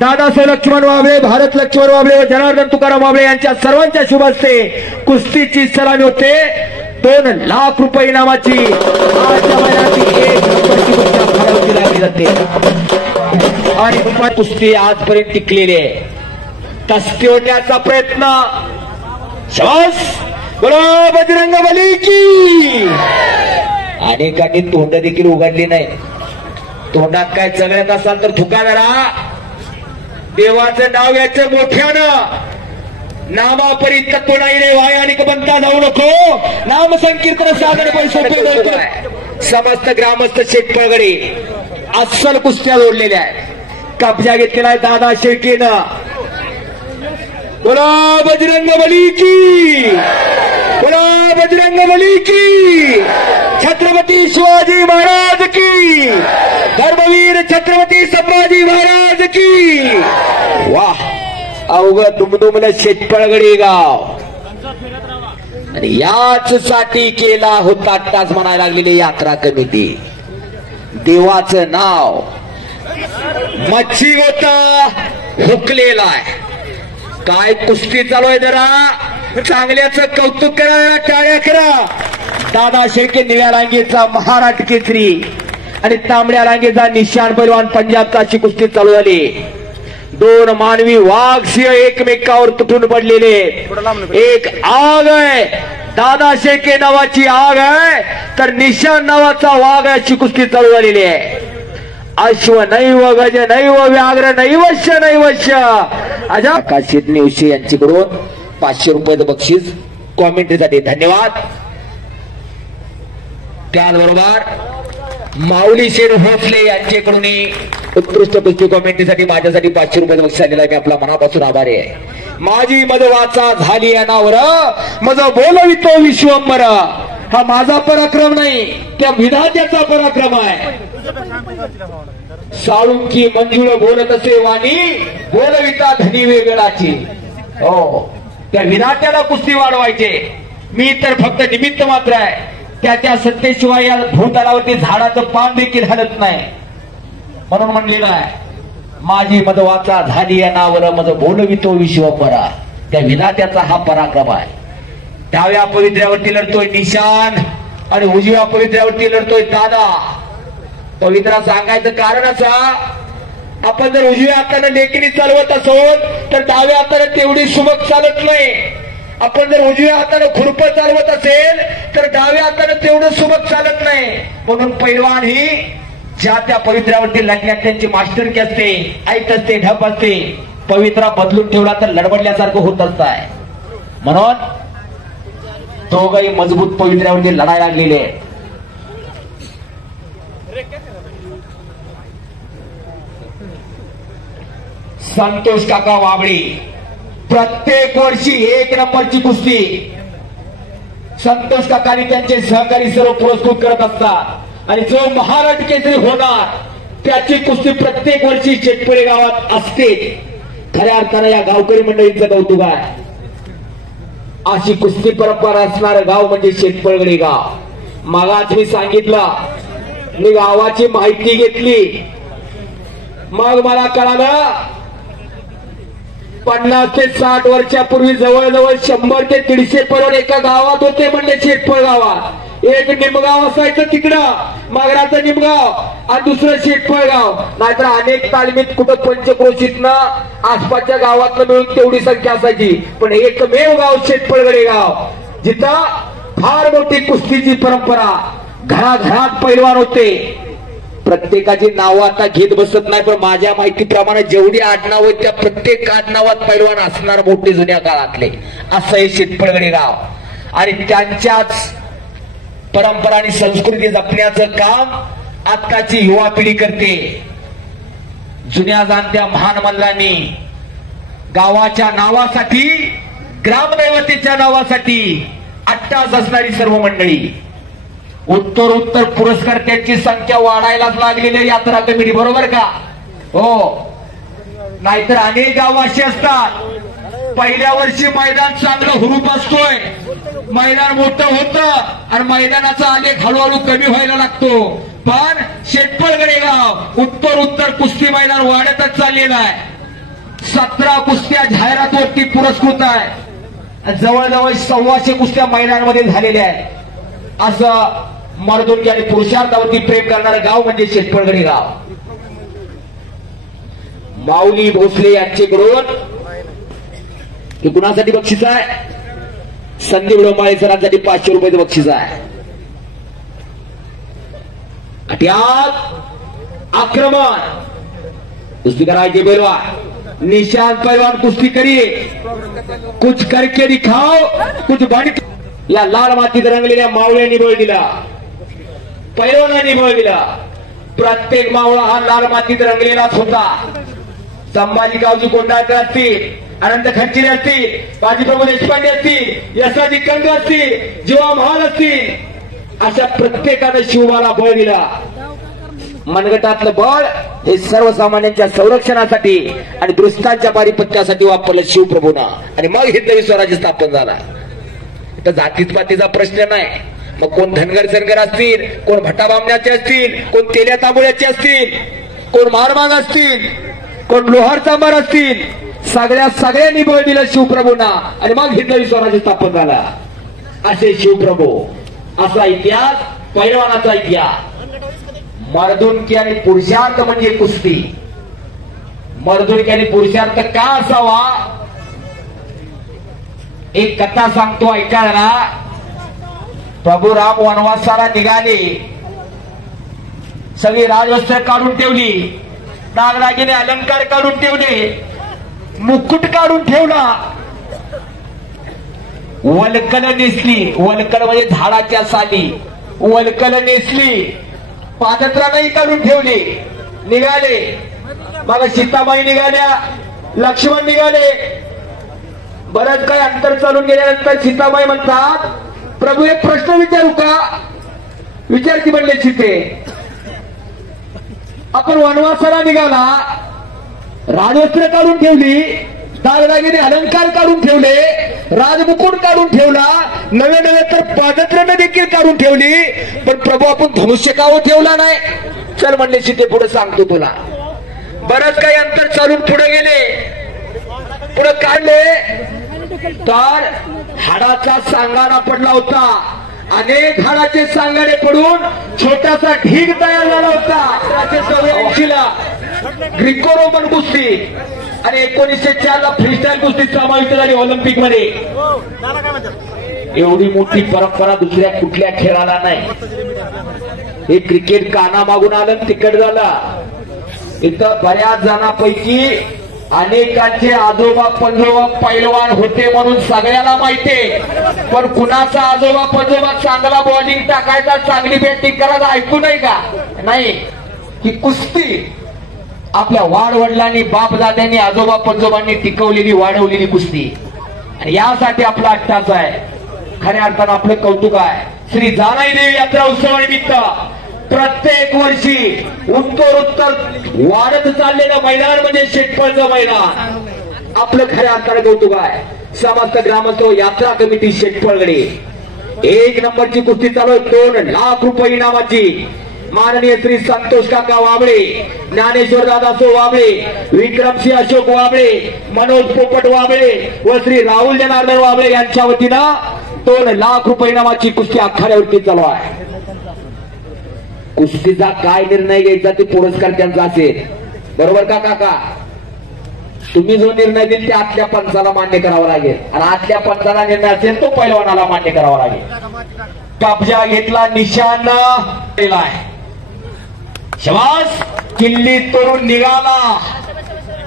दादासाहेब लक्ष्मण वाबळे, भारत लक्ष्मण वाबळे व जनार्दन तुकाराम वाबळे यांच्या सर्वांच्या शुभ हस्ते कुस्तीची सलामी होते। 2 लाख रुपये इनामाची आजच्या महिन्यातील 1 नंबरची कुस्ती फाळवती लागली जाते आणि कुस्ती आजपर्यंत टिकलेली आहे। तस्ती होण्याचा प्रयत्न शाबास, बोलो बजरंग बली की। अनेकांनी तोंड देखील उघडली नाही। तोंडात काय चगळत असाल तर थुका जरा, देवाचं नाव याचं मोठ्यानं, नामापरी तत्व नाही रे वाय आणि बनता जाऊ नको, नाम संकीर्तन साधन पण सोपे। समस्त ग्रामस्थ शेटपळगडे अस्सल कुस्त्या जोडलेल्या आहेत। कब्जा घेतलेला आहे दादा शेळकेनं। बोला बजरंग बली की, बोला बजरंग बली की। छत्रपती शिवाजी महाराज की, धर्मवीर छत्रपती संभाजी महाराज की। वाह, अवघड दुमदुमलं शेटपळगडी गाव आणि याच साठी केला होता तास म्हणायला लागलेली यात्रा कमिटी। देवाचं नाव मच्छी होता हुकलेला आहे। काय कुस्ती चालू आहे, जरा चांगल्याचं कौतुक करा, टाळ्या करा। दादा शेळके निळ्या रांगेचा महाराष्ट्र केसरी आणि तांबड्या रांगेचा निशान पैलवान पंजाबचा अशी कुस्ती चालू झाली। 2 मानवी वाघ सिंह एकमेकावर तुटून पडलेले। एक आग आहे, दादा शेळके नावाची आग आहे, तर निशान नावाचा वाघ अशी कुस्ती चालू झालेली आहे। अश्व नैव गज नैव व्याघ्र नैवश्य नैवश्य अजा आकाशित नेवशी यांच्याकडून 500 रुपयाचं बक्षीस कॉमेंट्रीसाठी धन्यवाद। त्याचबरोबर माऊली शेर भोसले यांच्याकडून उत्कृष्ट कुस्ती कॉमेंट्रीसाठी माझ्यासाठी 500 रुपयाचं बक्षीस आलेलं आहे। मी आपला मनापासून आभारी आहे। माझी मदवाचा झाली अनावर, मज बोलवितो विश्वंभर। हा माझा पराक्रम नाही, त्या विधात्याचा पराक्रम आहे। साळुंकी मंजुळ बोलत असे वाणी, बोलविता धनी वेगळाची। हो, त्या विधात्याला कुस्ती वाढवायचे, मी तर फक्त निमित्त मात्र आहे। त्याच्या सत्तेशिवाय या भूतलावरती झाडाचं पान देखील हलत नाही। म्हणून म्हणलेलं आहे, माझी मदवाचा झाली अनावर, मज बोलवितो विश्वंभरा। त्या विधात्याचा हा पराक्रम आहे। डाव्या पवित्र्यावरती लढतोय निशान आणि उजव्या पवित्र्यावरती लढतोय दादा। पवित्रा सांगायचं कारण असा, आपण जर उजव्या हाताने लेखणी चालवत असो तर डाव्या हाताने तेवढी सुबक चालत नाही। आपण जर उजव्या हाताने खुरप चालवत असेल तर डाव्या हाताने तेवढं सुबक चालत नाही। म्हणून पैलवान ही ज्या त्या पवित्र्यावरती लढण्यात त्यांची मास्टरकी असते, ऐक असते, ढप असते। पवित्रा बदलून ठेवला तर लडबडल्यासारखं होत असतं। म्हणून दोघही मजबूत पवित्र्यावरती लढायला लागलेले आहेत। संतोष काका वाबळे प्रत्येक वर्षी 1 नंबरची कुस्ती संतोष काकांनी त्यांचे सहकारी सर्व पुरस्कृत करत असतात आणि जो महाराष्ट्र केसरी होणार त्याची कुस्ती प्रत्येक वर्षी शेटपळे गावात असते। खऱ्या अर्थाने या गावकरी मंडळींचं कौतुक आहे। अशी कुस्ती परंपरा असणारं गाव म्हणजे शेटपळगडी गाव। मागाच मी सांगितलं, मी गावाची माहिती घेतली, मग मला कळालं 50 ते 60 वर्षापूर्वी जवळजवळ 100 ते 150 पैलवान एका गावात होते, म्हणजे शेटपळ गावात। एक निमगाव असायचं तिकडं, मागराचं निमगाव आणि दुसरं शेटपळ गाव। नाहीतर अनेक तालमीत कुठं पंचक्रोशीतनं आसपासच्या गावातनं मिळून तेवढी संख्या असायची, पण एकमेव गाव शेटपळगडे गाव, जिथं फार मोठी कुस्तीची परंपरा, घराघरात पैलवान होते। प्रत्येकाची नावं आता घेत बसत नाही, पण माझ्या माहितीप्रमाणे जेवढी आडनाव आहेत त्या प्रत्येक आडनावात पैलवान असणार मोठे जुन्या काळातले, असं हे शेटपळगडे गाव। आणि त्यांच्याच परंपरा आणि संस्कृती जपण्याचं काम आताची युवा पिढी करते। जुन्या जाणत्या महान मल्लांनी गावाच्या नावासाठी, ग्रामदैवतेच्या नावासाठी अट्टास असणारी सर्व मंडळी, उत्तरोत्तर पुरस्कार त्यांची संख्या वाढायलाच लागलेली यात्रा कमिटी, बरोबर का? हो, नाहीतर अनेक गाव अशी असतात, पहिल्या वर्षी मैदान चांगलं हुरूप असतोय, मैदान मोठं होतं आणि मैदानाचा आलेख हळूहळू कमी व्हायला लागतो। पण शेटपळगडे गाव उत्तर कुस्ती मैदान वाढतच चाललेलं आहे. 17 कुस्त्या जाहिरातवरती पुरस्कृत आहे. जवळजवळ 125 कुस्त्या मैदानामध्ये झालेल्या आहेत. असं मर्दुनकी आणि पुरुषार्थावरती प्रेम करणारं गाव म्हणजे शेटपळगडे गाव. माऊली भोसले यांच्याकडून हे कुणासाठी बक्षीस आहे? संदीप डोंबाळे सरांसाठी 500 रुपयाचं बक्षीस आहे. अट्यात आक्रमण कुस्ती करायचे पहलवान निशांत पहलवान कुस्ती करिए, कुछ करके दिखाओ, कुछ बन. या लाल मातीत रंगलेल्या मावळ्यांनी बळ दिला, पैलवानांनी बळ दिला. प्रत्येक मावळा हा लाल मातीत रंगलेलाच होता. संभाजी गावची कोंडाळकर असतील, अनंत खर्चिले असतील, बाजीप्रभू देशपांडे असतील, यशाजी कंग असतील, जीवा महाल असतील, अशा प्रत्येकाने शिवबाला बळ दिला. मनगटातलं बळ हे सर्वसामान्यांच्या संरक्षणासाठी आणि दुष्टांच्या पारिपत्यासाठी वापरलं शिवप्रभूंना. आणि मग हिंदवी स्वराज्य स्थापन झाला. तर जातीच पातीचा प्रश्न नाही. मग कोण धनगर सरगर असतील, कोण भट्टा बामण्याचे असतील, कोण तेल्या तांबुळ्याचे असतील, कोण मारमाग असतील, कोण लोहार चांबार असतील, सगळ्यांनी बळ दिलं शिवप्रभूंना. आणि मग हिंदवी स्वराज्य स्थापन झाला. असे शिवप्रभू, असा इतिहास, पैलवानाचा इतिहास. मर्दुनकी आणि पुरुषार्थ म्हणजे कुस्ती. मर्दुनकी आणि पुरुषार्थ का असावा? एक कथा सांगतो, ऐकायला. प्रभू राम वनवासाला निघाले. सगळी राजवस्त्र काढून ठेवली, दागदागिने अलंकार काढून ठेवले, मुकुट काढून ठेवला, वलकल नेसली. वलकल म्हणजे झाडाच्या साली. वलकल नेसली, पादत्रा नाही काढून ठेवली, निघाले. मग सीताबाई निघाल्या, लक्ष्मण निघाले. बरंच काही अंतर चालून गेल्यानंतर सीताबाई म्हणतात, प्रभू एक प्रश्न विचारू का? विचार की म्हणले सीते. आपण वनवासाला निघाला, राजवस्त्र काढून ठेवली, दागदागिने अलंकार काढून ठेवले, राजमुकुट काढून ठेवला, नवे नवे तर पादत्रानं देखील काढून ठेवली, पण प्रभू आपण धनुष्य काव ठेवला नाही. चल म्हणले सीते, पुढे सांगतो तुला. बरंच काही अंतर चालून पुढे गेले. पुढे काढले तर हाडाचा सांगाडा पडला होता. अनेक हाडाचे सांगाडे पडून छोटासा ढीग तयार झाला होता. 1984 ला ग्रीको रोमन कुस्ती आणि 1904 ला फ्रीस्टाईल कुस्ती समाविष्ट झाली ऑलिम्पिक मध्ये. एवढी मोठी परंपरा दुसऱ्या कुठल्या खेळाला नाही. हे क्रिकेट काना मागून आलं, तिकट झाला. इथं बऱ्याच जणांपैकी अनेकांचे आजोबा पंजोबा पैलवान होते म्हणून सगळ्याला माहितीये. पण कुणाचा आजोबा पंजोबा चांगला बॉलिंग टाकायचा, चांगली बॅटिंग करायचा ऐकू नाही का? नाही. ही कुस्ती आपल्या वाडवडिलांनी, बापदाद्यांनी, आजोबा पंजोबांनी टिकवलेली, वाढवलेली कुस्ती. आणि यासाठी आपला अट्टाच आहे. खऱ्या अर्थानं आपलं कौतुक आहे. श्री जानाई देवी यात्रा उत्सवानिमित्त प्रत्येक वर्षी उत्तर वाढत चाललेलं मैदान म्हणजे शेटपळचं मैदान. आपलं खऱ्या अर्थानं कौतुक आहे. समस्त ग्रामस्थ यात्रा कमिटी शेटपळगडे 1 नंबरची कुस्ती चालू आहे. 2 लाख रुपये इनामाची. माननीय श्री संतोष काका वाबळे, ज्ञानेश्वर दादासो वाबळे, विक्रमसिंह अशोक वाबळे, मनोज पोपट वाबळे व श्री राहुल जनार्दन वाबळे यांच्या वतीनं 2 लाख रुपये इनामाची कुस्ती आखाड्यावरती चालू आहे. कुस्तीचा काय निर्णय घ्यायचा ते पुरस्कार त्यांचा असेल. बरोबर का काका? तुम्ही जो निर्णय देईल ते आतल्या पंचाला मान्य करावा लागेल. आणि आतल्या पंचाला निर्णय असेल तो पैलवानाला मान्य करावा लागेल. कब्जा घेतला, निशाण दिलाय. शबास, किल्ली तोडून निघाला.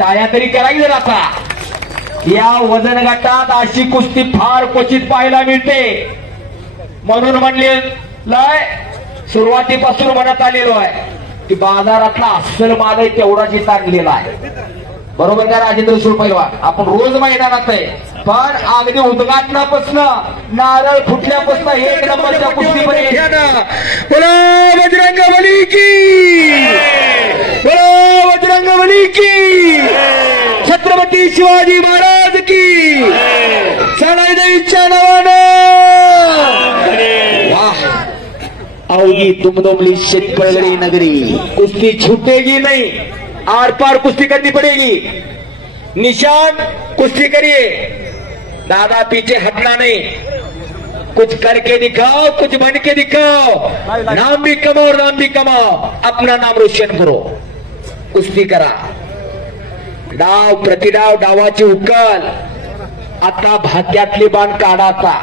टाळ्या तरी करायचं आता. या वजन गटात अशी कुस्ती फार क्वचित पाहायला मिळते. म्हणून म्हणले सुरुवातीपासून म्हणत आलेलो आहे की बाजारातला अस्सल माल आहे तेवढाच इथं आणलेला आहे. बरोबर का राजेंद्र सूळ पैलवान? आपण रोज मैदानात आहे, पण अगदी उद्घाटनापासून नारळ फुटल्यापासून 1 नंबरच्या कुस्तीपर्यंत बोलो बजरंगबली की, बोलो बजरंगबली की, छत्रपती शिवाजी महाराज की, सणाई देवीच्या नावानं. वाह, आओगी दुमदुमली शेतपळगड़ी नगरी। कुश्ती छूटेगी नहीं, आर पार कुश्ती करनी पड़ेगी। निशान कुश्ती करिए, दादा पीछे हटना नहीं, कुछ करके दिखाओ, कुछ बन के दिखाओ, नाम भी कमाओ और नाम भी कमाओ, अपना नाम रोशन करो। कुस्ती करा, डाव प्रतिडाव, डावाची उकल, आता भाग्यातली बाण काढाचा,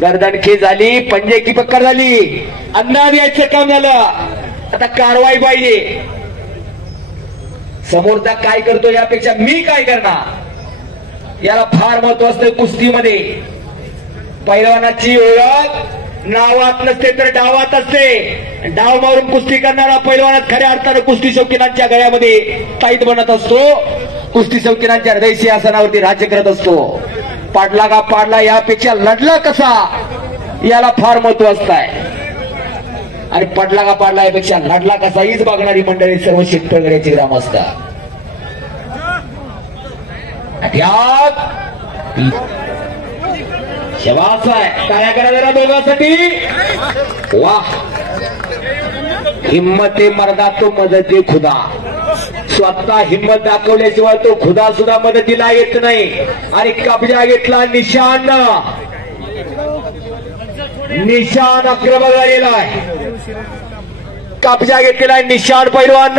गर्दनखी झाली, पंजे की पक्कड झाली, अंदाज यायचं काम झालं, आता कारवाई पाहिजे। समोरचा काय करतो यापेक्षा मी काय करणार याला फार महत्व असतं कुस्तीमध्ये। पैलवानाची ओळख नावात नसते तर डावात असते। डाव मारून कुस्ती करणारा पैलवानात खऱ्या अर्थानं कुस्ती शौकीनांच्या गळ्यामध्ये ताईत बनत असतो, कुस्ती शौकीनांच्या हृदय सिंहासनावरती राज्य करत असतो। पाडला का पाडला यापेक्षा लढला कसा याला फार महत्व असतंय, आणि पडला का पाडला यापेक्षा लढला कसा हीच बघणारी मंडळी सर्व शेतकऱ्याची ग्रामस्थ। शबास आहे, टाळ्या करा जरा दोघांसाठी। वाह, हिम्मते मर्दा तो मदती खुदा, स्वतः हिम्मत दाखवल्याशिवाय तो खुदा सुद्धा मदतीला येत नाही। आणि कब्जा घेतला निशान, निशान आक्रमक झालेला आहे, कब्जा घेतलेला निशान पैलवान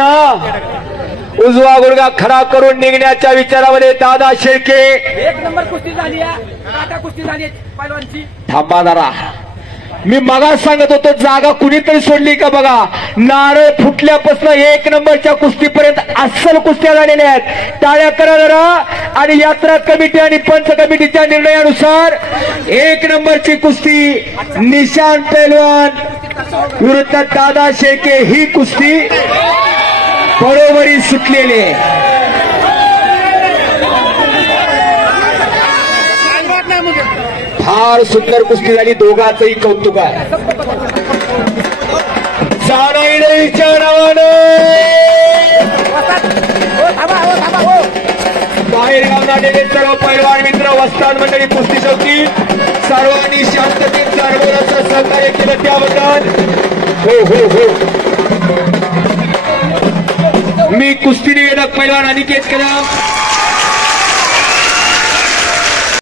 उजवा गुडघा खडा करून निघण्याच्या विचारामध्ये दादा शेळके। एक नंबर कुस्ती झाली, आता कुस्ती झाली पैलवानची। थांबा जरा, मी मगाच सांगत होतो जागा कुणीतरी सोडली का बघा। नारळ फुटल्यापासून एक नंबरच्या कुस्तीपर्यंत अस्सल कुस्त्या झालेल्या आहेत, टाळ्या करा जरा। आणि यात्रा कमिटी आणि पंच कमिटीच्या निर्णयानुसार एक नंबरची कुस्ती निशान पैलवान विरुद्ध दादा शेळके ही कुस्ती बरोबरी सुटलेली आहे। फार सुंदर कुस्ती झाली, दोघांचंही कौतुक आहे। जाणईच्या नावानं बाहेर गावला आलेले सर्व पैलवान मित्र, वस्ताद मंडळी, कुस्ती शौकीन सर्वांनी शांततेत सर्वांचं सहकार्य केलं त्याबद्दल हो हो हो। मी कुस्ती निवेदक पैलवान अनिकेत कदम